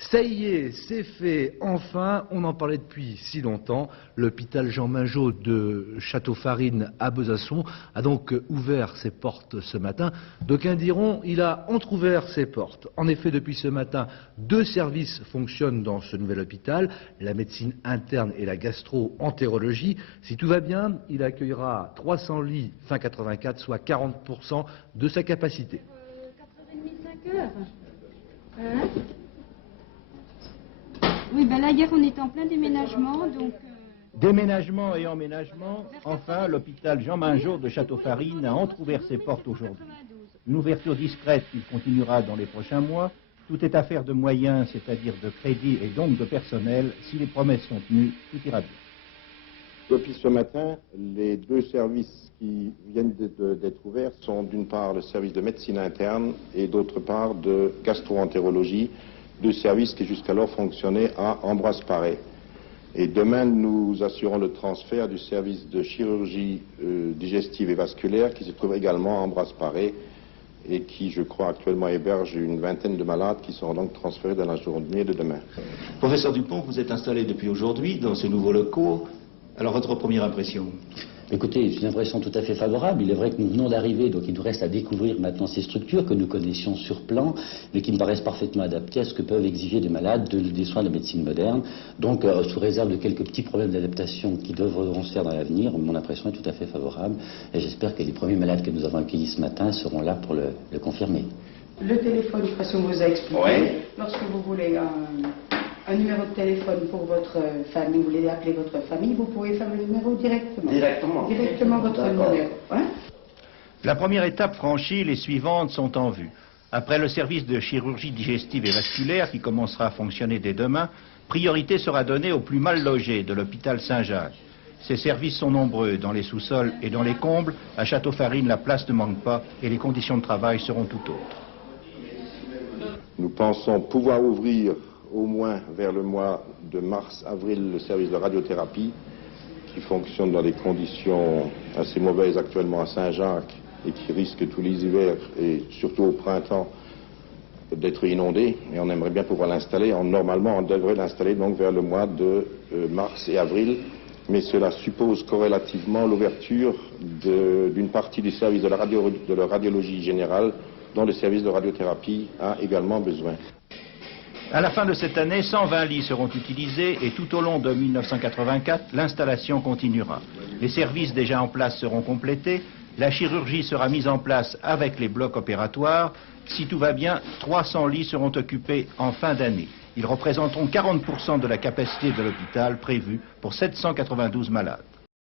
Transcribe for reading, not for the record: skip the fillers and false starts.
Ça y est, c'est fait, enfin, on en parlait depuis si longtemps. L'hôpital Jean Mingeot de Château-Farine à Besançon a donc ouvert ses portes ce matin. D'aucuns diront il a entrouvert ses portes. En effet, depuis ce matin, 2 services fonctionnent dans ce nouvel hôpital, la médecine interne et la gastro-entérologie. Si tout va bien, il accueillera 300 lits fin 84, soit 40% de sa capacité. 4h30, 5h. Hein? Oui, ben là, hier, on était en plein déménagement, donc... Déménagement et emménagement, enfin, l'hôpital Jean Mingeot de Château-Farine a entrouvert ses portes aujourd'hui. Une ouverture discrète qui continuera dans les prochains mois. Tout est affaire de moyens, c'est-à-dire de crédit et donc de personnel. Si les promesses sont tenues, tout ira bien. Depuis ce matin, les 2 services qui viennent d'être ouverts sont d'une part le service de médecine interne et d'autre part de gastro-entérologie, 2 services qui jusqu'alors fonctionnaient à Ambroise-Paré. Et demain, nous assurons le transfert du service de chirurgie digestive et vasculaire qui se trouve également à Ambroise-Paré et qui, je crois, actuellement héberge une vingtaine de malades qui seront donc transférés dans la journée de demain. Professeur Dupont, vous êtes installé depuis aujourd'hui dans ces nouveaux locaux. Alors, votre première impression? Écoutez, c'est une impression tout à fait favorable. Il est vrai que nous venons d'arriver, donc il nous reste à découvrir maintenant ces structures que nous connaissions sur plan, mais qui me paraissent parfaitement adaptées à ce que peuvent exiger des malades des soins de médecine moderne. Donc, sous réserve de quelques petits problèmes d'adaptation qui devront se faire dans l'avenir, mon impression est tout à fait favorable. Et j'espère que les premiers malades que nous avons accueillis ce matin seront là pour le confirmer. Le téléphone, de toute façon, vous a expliqué. Ouais. Lorsque vous voulez un numéro de téléphone pour votre famille, vous voulez appeler votre famille, vous pouvez faire le numéro directement. Directement votre numéro. Hein? La première étape franchie, les suivantes sont en vue. Après le service de chirurgie digestive et vasculaire qui commencera à fonctionner dès demain, priorité sera donnée aux plus mal logés de l'hôpital Saint-Jacques. Ces services sont nombreux dans les sous-sols et dans les combles. À Château-Farine, la place ne manque pas et les conditions de travail seront tout autres. Nous pensons pouvoir ouvrir au moins vers le mois de mars-avril le service de radiothérapie qui fonctionne dans des conditions assez mauvaises actuellement à Saint-Jacques et qui risque tous les hivers et surtout au printemps d'être inondé. Et on aimerait bien pouvoir l'installer. Normalement, on devrait l'installer donc vers le mois de mars et avril. Mais cela suppose corrélativement l'ouverture d'une partie du service de la radiologie générale dont le service de radiothérapie a également besoin. À la fin de cette année, 120 lits seront utilisés et tout au long de 1984, l'installation continuera. Les services déjà en place seront complétés, la chirurgie sera mise en place avec les blocs opératoires. Si tout va bien, 300 lits seront occupés en fin d'année. Ils représenteront 40% de la capacité de l'hôpital prévue pour 792 malades.